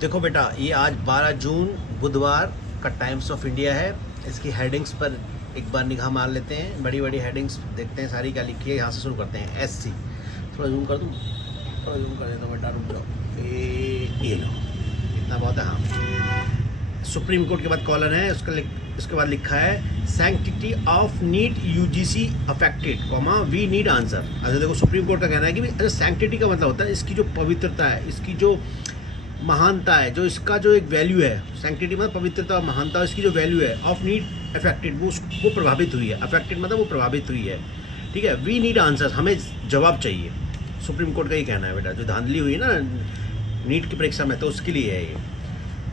देखो बेटा, ये आज 12 जून बुधवार का टाइम्स ऑफ इंडिया है। इसकी हेडिंग्स पर एक बार निगाह मार लेते हैं। बड़ी बड़ी हेडिंग्स देखते हैं सारी क्या लिखी है। यहाँ से शुरू करते हैं। SC, थोड़ा जूम कर दूँ, थोड़ा जूम कर देता हूँ बेटा, रुक जाओ। ये लो, इतना बहुत है। हाँ, सुप्रीम कोर्ट के बाद कॉलर है, उसके बाद लिखा है sanctity of NEET UGC affected, we need answer. अच्छा देखो, सुप्रीम कोर्ट का कहना है कि अच्छा सैंक्टिटी का मतलब होता है इसकी जो पवित्रता है, इसकी जो महानता है, जो इसका जो एक वैल्यू है। सैंक्टिटी मतलब पवित्रता और महानता, इसकी जो वैल्यू है ऑफ नीड अफेक्टेड, वो प्रभावित हुई है। अफेक्टेड मतलब वो प्रभावित हुई है, ठीक है। वी नीड आंसर, हमें जवाब चाहिए। सुप्रीम कोर्ट का ही कहना है बेटा। जो धांधली हुई है ना नीट की परीक्षा में, तो उसके लिए है ये।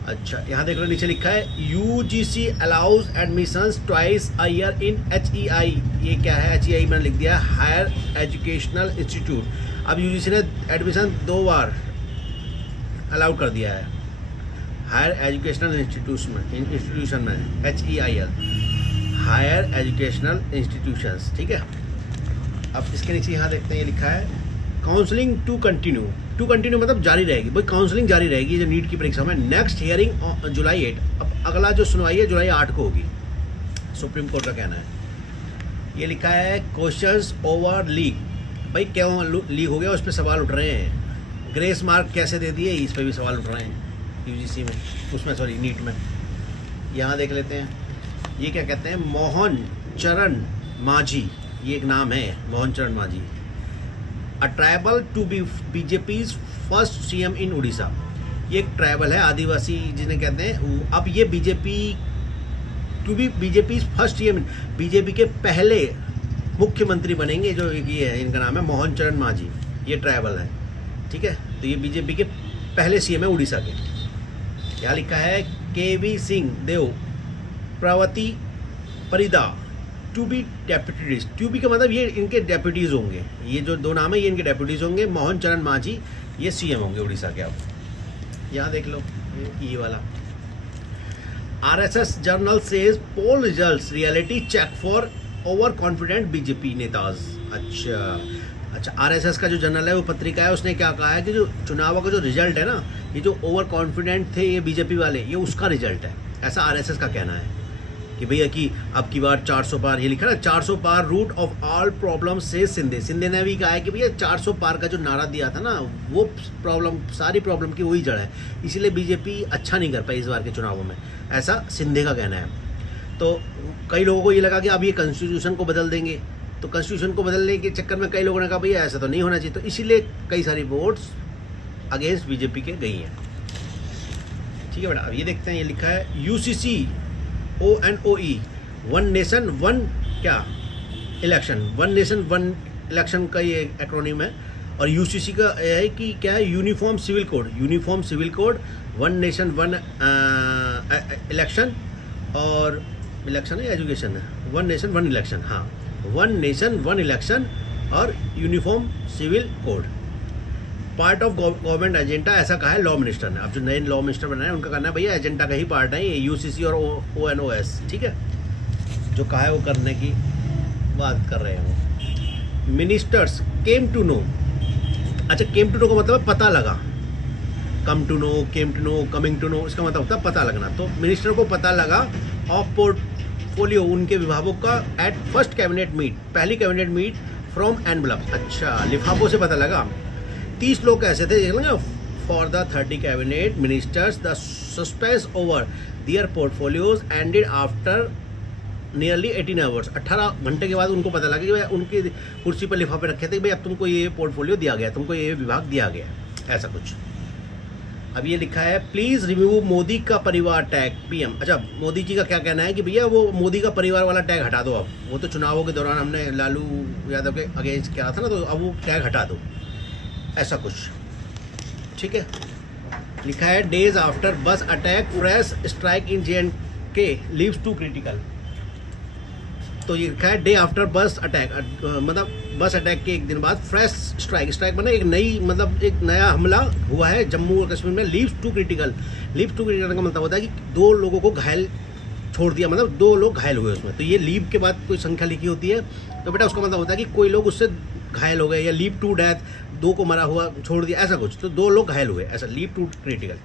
अच्छा, यहाँ देख लो, नीचे लिखा है UGC allows admissions twice a year in HEI। ये क्या है? HEI मैंने लिख दिया, हायर एजुकेशनल इंस्टीट्यूट। अब UGC ने एडमिशन 2 बार अलाउ कर दिया है हायर एजुकेशनल इंस्टीट्यूशन में, HEIL, हायर एजुकेशनल इंस्टीट्यूशंस, ठीक है। अब इसके नीचे यहाँ देखते हैं, ये लिखा है काउंसलिंग टू कंटिन्यू मतलब जारी रहेगी भाई, काउंसलिंग जारी रहेगी जो नीट की परीक्षा में। नेक्स्ट हियरिंग जुलाई 8। अब अगला जो सुनवाई है जुलाई 8 को होगी, सुप्रीम कोर्ट का कहना है। ये लिखा है क्वेश्चंस ओवर लीक। भाई क्यों लीक हो गया, उस पर सवाल उठ रहे हैं। ग्रेस मार्क कैसे दे दिए, इस पर भी सवाल उठ रहे हैं UGC में, उसमें सॉरी नीट में। यहाँ देख लेते हैं, ये क्या कहते हैं, मोहन चरण मांझी, ये एक नाम है, Mohan Charan Majhi. A tribal to be BJP's first CM in Orissa. ये एक ट्राइबल है, आदिवासी जिन्हें कहते हैं। अब ये BJP's फर्स्ट CM, BJP के पहले मुख्यमंत्री बनेंगे। जो ये है, इनका नाम है मोहन चरण मांझी, ये ट्राइबल है, ठीक है। तो ये BJP के पहले CM है उड़ीसा के। यहाँ लिखा है KV Singh Deo Pravati Parida to be deputies. To be का मतलब ये इनके डेप्यूटीज होंगे। ये जो 2 नाम है ये इनके डेप्यूटीज होंगे। मोहन चरण मांझी ये CM होंगे उड़ीसा के। अब यहाँ देख लो, ये वाला RSS journal says poll results reality check for over confident BJP netas. अच्छा, RSS का जो जर्नल है, वो पत्रिका है, उसने क्या कहा है कि जो चुनाव का जो रिजल्ट है ना, ये जो ओवर कॉन्फिडेंट थे ये BJP वाले, ये उसका रिजल्ट है, ऐसा RSS का कहना है। कि भैया कि अब की बार 400 पार, ये लिखा ना 400 पार रूट ऑफ ऑल प्रॉब्लम से सिंधे ने भी कहा है कि भैया 400 पार का जो नारा दिया था ना, वो प्रॉब्लम, सारी प्रॉब्लम की वही जड़ है। इसीलिए BJP अच्छा नहीं कर पाई इस बार के चुनावों में, ऐसा सिंधे का कहना है। तो कई लोगों को ये लगा कि अब ये कॉन्स्टिट्यूशन को बदल देंगे, तो कॉन्स्टिट्यूशन को बदलने के चक्कर में कई लोगों ने कहा भैया ऐसा तो नहीं होना चाहिए, तो इसीलिए कई सारी वोट्स अगेंस्ट BJP के गई हैं, ठीक है बेटा। अब ये देखते हैं, ये लिखा है UCC ONOE, one nation one क्या election, one nation one election का ये एक्रोनिम है। और UCC का यह है कि क्या है, uniform civil code, one nation one election, और इलेक्शन है एजुकेशन है, वन नेशन वन इलेक्शन, हाँ, वन नेशन वन इलेक्शन और uniform civil code, part of government agenda, ऐसा कहा है लॉ मिनिस्टर ने। अब जो नए लॉ मिनिस्टर बनाए उनका कहना है भैया एजेंडा का ही पार्ट है ये UCC और ONOS, ठीक है। जो कहा है वो करने की बात कर रहे हैं वो। Ministers came to know. अच्छा, केम टू नो का मतलब पता लगा, come to know, came to know, coming to know, इसका मतलब होता है पता लगना। तो मिनिस्टर को पता लगा ऑफ पोर्टफोलियो उनके विभागों का एट फर्स्ट कैबिनेट मीट, पहली कैबिनेट मीट फ्रॉम एनवलप। अच्छा, लिफाफों से पता लगा। 30 लोग ऐसे थे, देख लेंगे, for the 30 cabinet ministers the suspense over their portfolios ended after nearly 18 hours. 18 घंटे के बाद उनको पता लगा कि भाई उनकी कुर्सी पर लिफाफे रखे थे, भाई अब तुमको ये पोर्टफोलियो दिया गया, तुमको ये विभाग दिया गया, ऐसा कुछ। अब ये लिखा है प्लीज रिमूव मोदी का परिवार टैग PM। अच्छा, मोदी जी का क्या कहना है कि भैया वो मोदी का परिवार वाला टैग हटा दो। अब वो तो चुनावों के दौरान हमने लालू यादव के अगेंस्ट किया था ना, तो अब वो टैग हटा दो, ऐसा कुछ, ठीक है। लिखा है days after bus attack fresh strike in JNK leaves two critical. तो ये लिखा है डे आफ्टर बस अटैक, मतलब बस अटैक के एक दिन बाद फ्रेश स्ट्राइक मतलब एक नई, मतलब एक नया हमला हुआ है जम्मू और कश्मीर में। लीव्स टू क्रिटिकल का मतलब होता है कि 2 लोगों को घायल छोड़ दिया, मतलब 2 लोग घायल हुए उसमें। तो ये लीव के बाद कोई संख्या लिखी होती है, तो बेटा उसका मतलब होता है कि कोई लोग उससे घायल हो गए, या लीव टू डेथ, 2 को मरा हुआ छोड़ दिया, ऐसा कुछ। तो 2 लोग घायल हुए, ऐसा लीव टू क्रिटिकल।